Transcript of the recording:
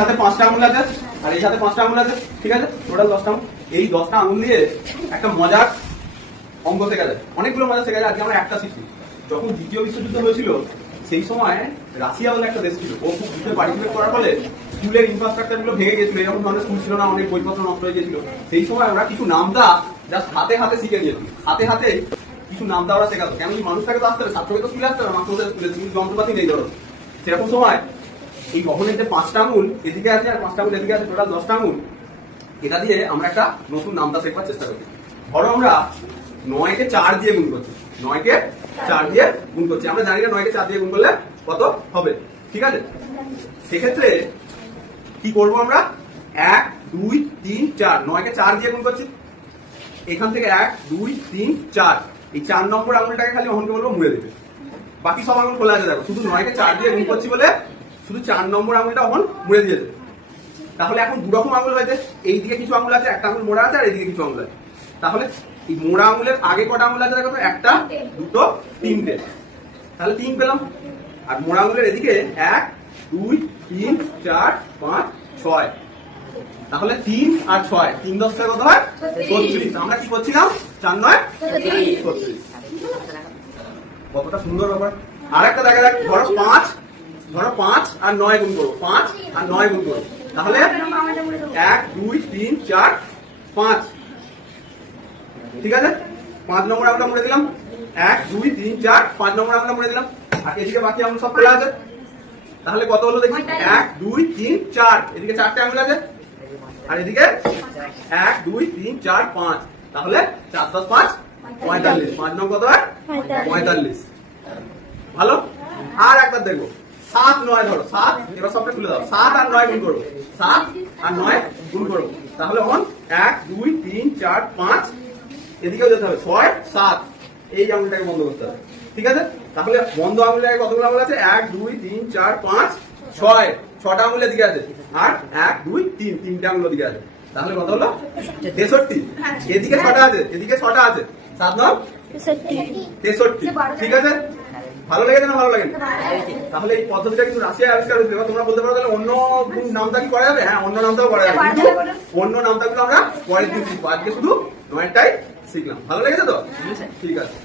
হাতে 5টা আঙুল আছে আর এই হাতে 5টা আঙুল আছে, ঠিক আছে, টোটাল 10টা আঙুল। এই 10টা আঙুল দিয়ে একটা মজার অঙ্ক শেখা যায়, অনেকগুলো মজা শেখা যায়। আজকে আমরা একটা শিখি। যখন দ্বিতীয় বিশ্বযুদ্ধ হয়েছিল সেই সময় রাশিয়া বলে একটা দেশ ছিল, ও খুব যুদ্ধে পার্টিসিপেট করার ফলে স্কুলের ইনফ্রাস্ট্রাকচার গুলো ভেঙে গেছিল, এরকম ধরনের স্কুল ছিল না, অনেক বইপত্র নষ্ট হয়ে গেছিল। সেই সময় ওরা কিছু নামটা জাস্ট হাতে হাতে শিখে নিয়েছিল, হাতে হাতে কিছু নামটা ওরা শেখাতো। কেমন মানুষটাকে তো আসতে হবে, ছাত্রকে তো স্কুলে আসতে হবে, মাত্র স্কুলে যন্ত্রপাতি নেই ধরো। সেরকম সময় এই গহনের যে 5টা আঙুল এদিকে আছে আর 5টা আঙুল এদিকে আছে, টোটাল 10টা আঙুল, এটা দিয়ে আমরা একটা নতুন নামটা শেখার চেষ্টা করি। ধরো আমরা 9কে 4 দিয়ে গুণ করছি, 9কে 4 দিয়ে গুণ করছি। আমরা জানি না 9কে 4 দিয়ে গুণ করলে কত হবে, ঠিক আছে। সেক্ষেত্রে কি করবো আমরা, 1 2 3 4, 9কে 4 দিয়ে গুণ করছি। এখান থেকে 1 2 3 4, এই 4 নম্বর আঙুলটাকে খালি অহনকে বলবো মুড়ে দিতে। বাকি সব আঙুল খোলা আছে, দেখো শুধু 9কে 4 দিয়ে গুণ করছি বলে শুধু 4 নম্বর আঙুলটা অহন মুড়ে দিয়েছে। তাহলে এখন দু রকম আঙুল হয়েছে, এইদিকে কিছু আঙুল আছে, একটা আঙুল মোড়া আছে, আর এইদিকে কিছু আঙুল আছে। তাহলে এই মোড়া আঙুলের আগে কটা আঙুল আছে দেখো তো, 1টা 2টো 3টে, তাহলে 3 পেলাম। আর মোড়া আঙুলের এদিকে 1 2 3 4 5 6, তাহলে 3 আর 6, 3 10 কত হয় 36। আমরা কি করছিলাম, 4 9 36। কতটা সুন্দর ব্যাপার। আর একটা দেখা যাক, ধরো 5 আর 9 গুণ করবো, 5 আর 9 গুণ করবো, তাহলে 1 2 3 4 5, ঠিক আছে। 5 নম্বর আমরা মুড়ে দিলাম, 1 2 3 4, 5 নম্বর আমরা মুড়ে দিলাম। আর এদিকে বাকি আঙুল সব খোলা আছে, তাহলে কত হলো দেখি, 1 2 3 4, এদিকে 4টে আঙুল আছে, আর এদিকে 1 2 3 4 5, তাহলে 4 10 5 45, 5 নম্বর কত হয় 45। ভালো। আর একবার দেখবো, 7 9, ধরো 7, এবার সবটা খুলে দাও, 7 আর 9 গুণ করবো, 7 আর 9 গুণ করবো, তাহলে অন 1 2 3 4 5, এদিকেও যেতে হবে 6 7, এই আঙুলটাকে বন্ধ করতে হবে, ঠিক আছে। তাহলে বন্ধ আঙুলের কতগুলো আঙুল আছে, 1 2 3 4 5 6, 6টা আঙুল এদিকে আছে, আর 1 2 3, 3টে আঙুল এদিকে আছে, তাহলে কত হলো 63। এদিকে 6টা আছে, এদিকে 6টা আছে, 7 9 63, ঠিক আছে। ভালো লেগেছে না ভালো লাগে? তাহলে এই পদ্ধতিটা কিন্তু রাশিয়ায় আবিষ্কার হয়েছিল। তোমরা বলতে পারো তাহলে অন্য নামটা কি করা যাবে? হ্যাঁ, অন্য নামটাও করা যাবে, কিন্তু অন্য নামটা গুলো আমরা পরের দিন শিখবো। আজকে শুধু 9টাই শিখলাম। ভালো লেগেছে তো? ঠিক আছে।